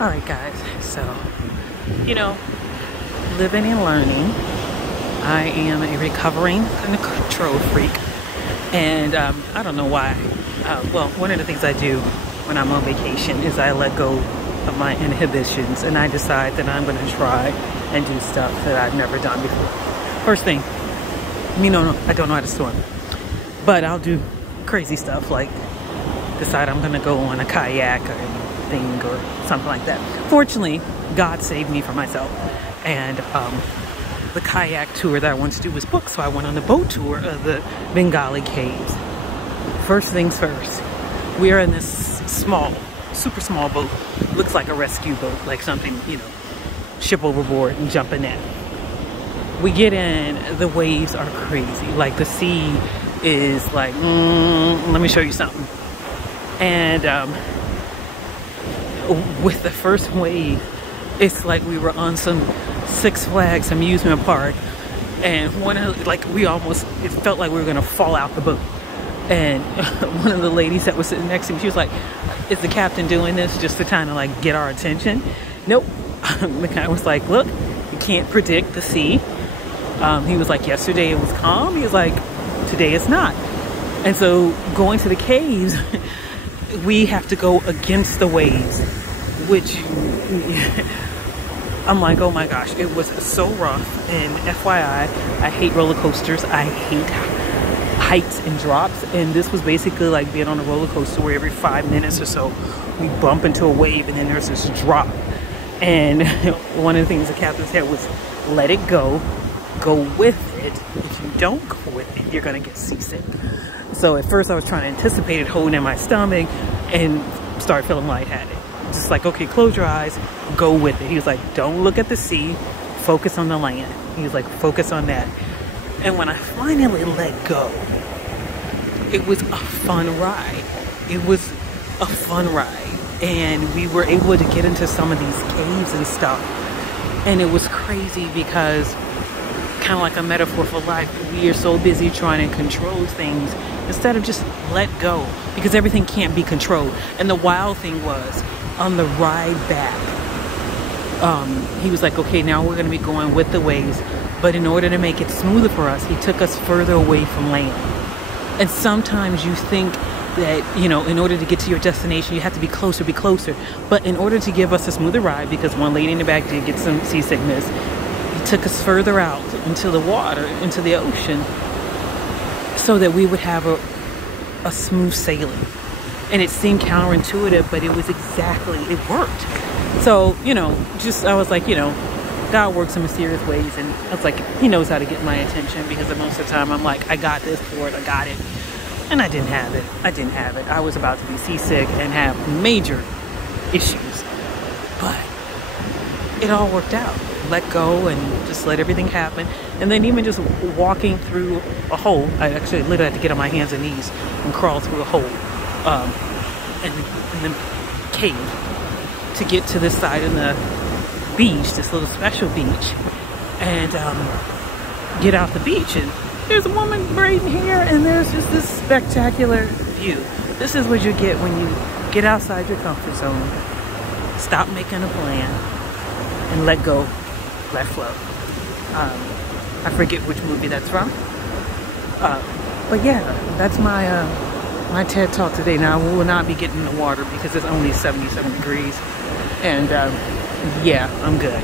Alright guys, so, living and learning. I am a recovering control freak, and I don't know why. Well, one of the things I do when I'm on vacation is I let go of my inhibitions and I decide that I'm going to try and do stuff that I've never done before. First thing, no, I don't know how to swim, but I'll do crazy stuff like decide I'm going to go on a kayak or thing or something like that. Fortunately, God saved me from myself, and the kayak tour that I wanted to do was booked, so I went on the boat tour of the Bengali caves. First things first, we are in this small, super small boat. Looks like a rescue boat, like something, ship overboard and jump in that. We get in, the waves are crazy. Like the sea is like, let me show you something. And with the first wave, it's like we were on some Six Flags amusement park, and it felt like we were gonna fall out the boat. And one of the ladies that was sitting next to me, she was like, is the captain doing this just to kind of like get our attention? Nope. The guy was like, look, you can't predict the sea. He was like, yesterday it was calm. He was like, today it's not. And so going to the caves, we have to go against the waves, which I'm like, oh my gosh, it was so rough. And FYI, I hate roller coasters. I hate heights and drops. And this was basically like being on a roller coaster where every 5 minutes or so, we bump into a wave and then there's this drop. And one of the things the captain said was, let it go with it. If you don't go with it, you're gonna get seasick. So at first I was trying to anticipate it, holding in my stomach, and start feeling lightheaded. Just like, okay, close your eyes, go with it. He was like, don't look at the sea, focus on the land. He was like, focus on that. And when I finally let go, it was a fun ride. It was a fun ride. And we were able to get into some of these caves and stuff. And it was crazy because, kind of like a metaphor for life, we are so busy trying to control things instead of just let go, because everything can't be controlled. And the wild thing was, on the ride back, he was like, okay, now we're going to be going with the waves, but in order to make it smoother for us, he took us further away from land. And sometimes you think that, in order to get to your destination, you have to be closer. But in order to give us a smoother ride, because one lady in the back did get some seasickness, he took us further out into the water, into the ocean, so that we would have a smooth sailing. And it seemed counterintuitive, but it was it worked. So, I was like, God works in mysterious ways, and I was like, he knows how to get my attention, because most of the time I'm like, I got this, Lord, I got it. And I didn't have it. I was about to be seasick and have major issues. But it all worked out. Let go and just let everything happen. And then even just walking through a hole, I actually literally had to get on my hands and knees and crawl through a hole in the cave to get to this side of the beach, this little special beach, and get out the beach, and there's a woman braiding hair, and there's just this spectacular view. This is what you get when you get outside your comfort zone, stop making a plan, and let go, let flow. I forget which movie that's from, but yeah, that's my my TED Talk today. Now, we will not be getting in the water because it's only 77 degrees, and yeah, I'm good.